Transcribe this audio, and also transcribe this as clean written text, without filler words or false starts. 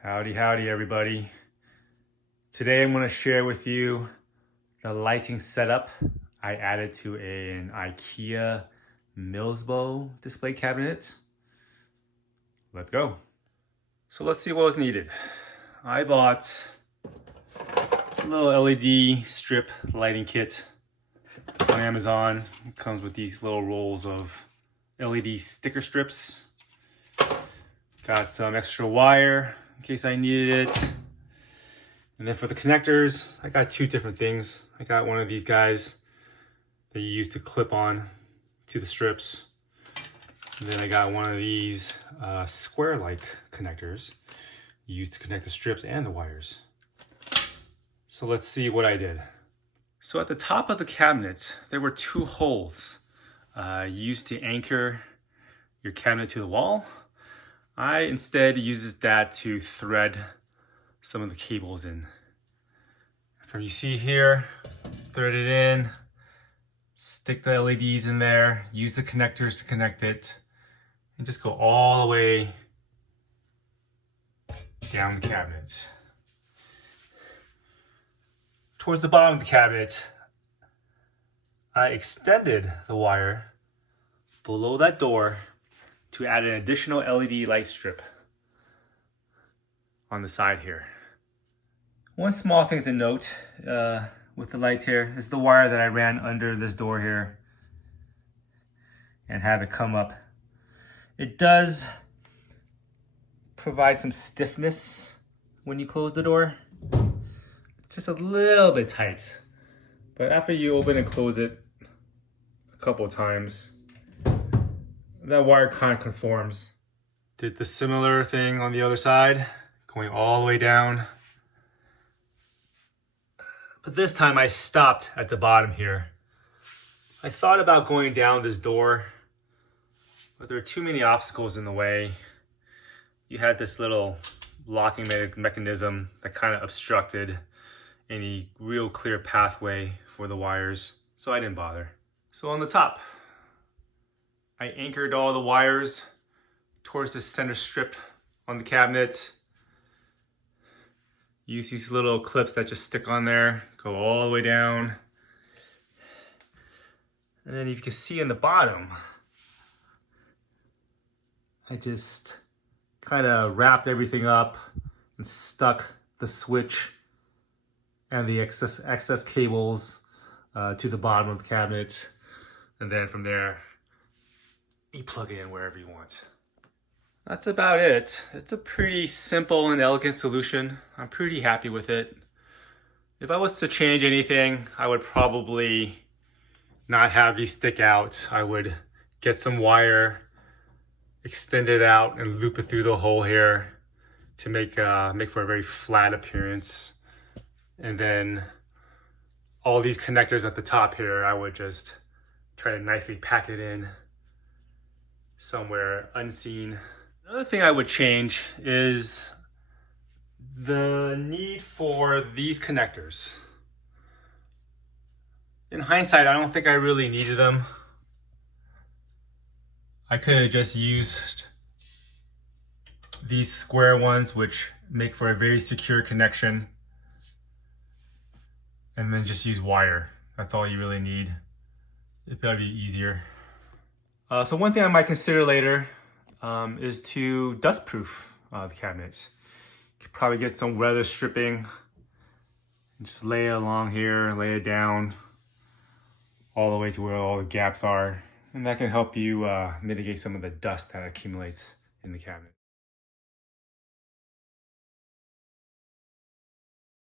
Howdy, howdy, everybody. Today I'm going to share with you the lighting setup I added to an IKEA Milsbo display cabinet. Let's go. So let's see what was needed. I bought a little LED strip lighting kit on Amazon. It comes with these little rolls of LED sticker strips. Got some extra wire in case I needed it. And then for the connectors, I got two different things. I got one of these guys that you use to clip on to the strips. And then I got one of these square-like connectors used to connect the strips and the wires. So let's see what I did. So at the top of the cabinet, there were two holes used to anchor your cabinet to the wall. I instead used that to thread some of the cables in. From you see here, thread it in, stick the LEDs in there, use the connectors to connect it, and just go all the way down the cabinet. Towards the bottom of the cabinet, I extended the wire below that door to add an additional LED light strip on the side here. One small thing to note with the lights here is the wire that I ran under this door here and have it come up. It does provide some stiffness when you close the door. It's just a little bit tight, but after you open and close it a couple of times, that wire kind of conforms. Did the similar thing on the other side, going all the way down. But this time I stopped at the bottom here. I thought about going down this door, but there were too many obstacles in the way. You had this little locking mechanism that kind of obstructed any real clear pathway for the wires, so I didn't bother. So on the top, I anchored all the wires towards the center strip on the cabinet. Use these little clips that just stick on there, go all the way down. And then you can see in the bottom, I just kind of wrapped everything up and stuck the switch and the excess cables to the bottom of the cabinet. And then from there, you plug it in wherever you want. That's about it. It's a pretty simple and elegant solution. I'm pretty happy with it. If I was to change anything, I would probably not have these stick out. I would get some wire, extend it out, and loop it through the hole here to make for a very flat appearance. And then all these connectors at the top here, I would just try to nicely pack it in somewhere unseen. Another thing I would change is the need for these connectors. In hindsight, I don't think I really needed them. I could have just used these square ones, which make for a very secure connection, and then just use wire. That's all you really need. It'd be easier. So one thing I might consider later is to dustproof the cabinet. You could probably get some weather stripping and just lay it along here, lay it down all the way to where all the gaps are. And that can help you mitigate some of the dust that accumulates in the cabinet.